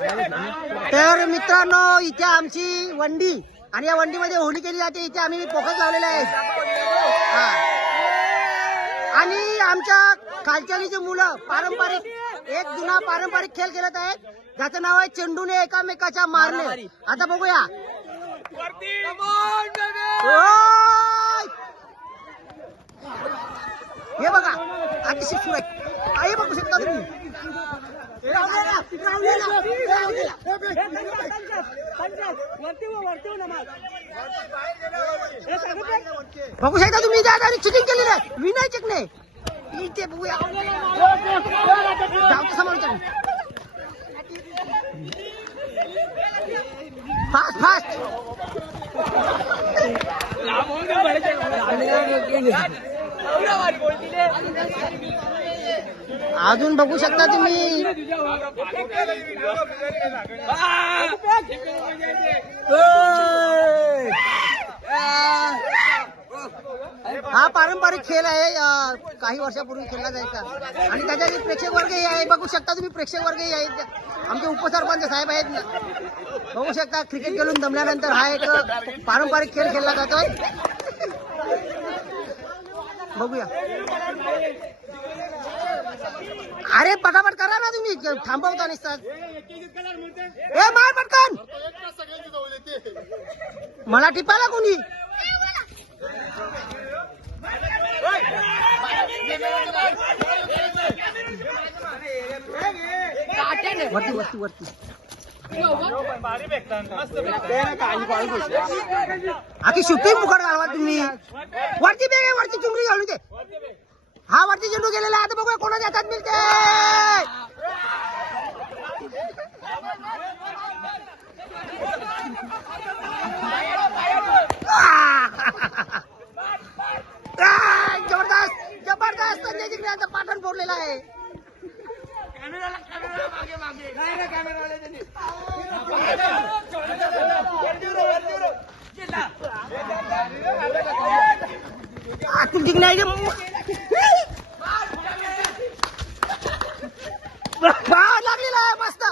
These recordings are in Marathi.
तर मित्रांनो इथे आमची वंडी आणि या वंडीमध्ये होळी केली जाते. इथे आम्ही पोखत लावलेले आहेत आणि आमच्या खालच्यालीचे मुलं पारंपरिक एक जुना पारंपरिक खेळ खेळत आहेत ज्याचं नाव आहे चेंडूने एकामेकाच्या मारणे. आता बघूया. हे बघा अतिशय सुरेख आहे बघू शकता तुम्ही. बघू शकता तुम्ही चिटिंग केलेली आहे. मी नाही चिकणे इथे बघूया. जाऊ समोरच्या फास्ट फास्ट. अजून बघू शकता तुम्ही. हा पारंपरिक खेळ आहे काही वर्षापूर्वी खेळला जायचा आणि त्याच्यात प्रेक्षक वर्गही आहे. बघू शकता तुम्ही प्रेक्षक वर्गही आहेत. आमचे उपसरपंच साहेब आहेत. बघू शकता क्रिकेट खेळून दमल्यानंतर हा एक पारंपरिक खेळ खेळला जातोय. बघूया. अरे पटापट करा ना तुम्ही थांबवता नसतात. ए मार पटकन. मला टिपायला कोणी. वरती वरती वरती आखी शूटिंग फुकट घालवा तुम्ही. वरती बेग आहे वरती चुमरी घालून दे. हा वरती चेंडू गेलेला. आता बघूया कोणाच्या हातात मिळते. जबरदस्त जबरदस्त संजय जिंकण्याचा पाठण फोडलेला आहे. आतून जिंकणार लागलेला आहे मस्त.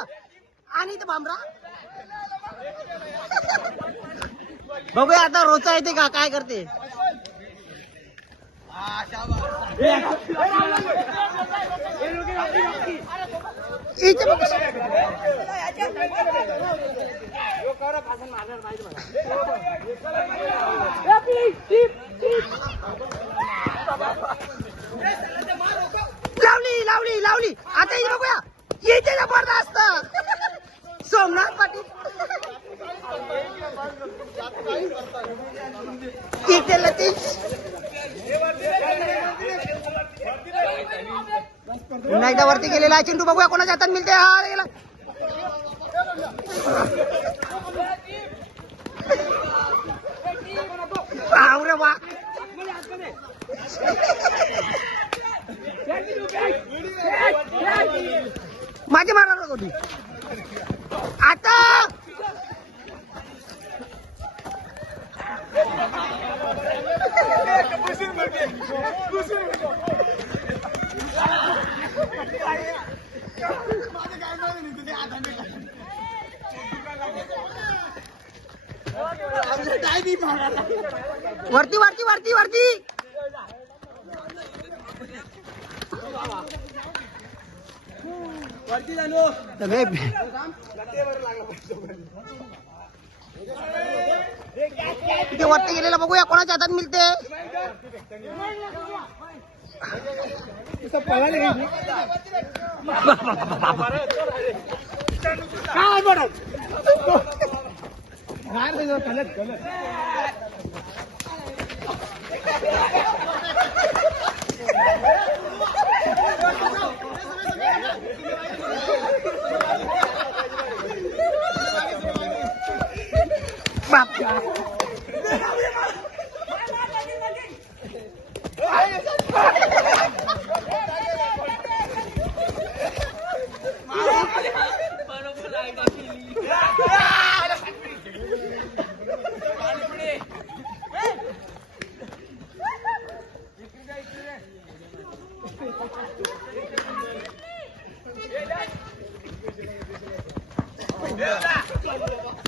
आणि इथं भामरा बघूया आता रोचा येते का काय करते. लावली लावली लावली. आता इथे बघूया. येते जबरदस्त सोमनाथ पाटील. इथे लतीश पुन्हा एकदा वरती गेलेला आहे. चेंडू बघूया कोणाच्या हातात मिळते. हा गेला. रे वा. माझे मारणार होती आता. वरती वरती वरती वरती. इथे वरती गेलेला बघूया कोणाच्या हातात मिळते. सुंदर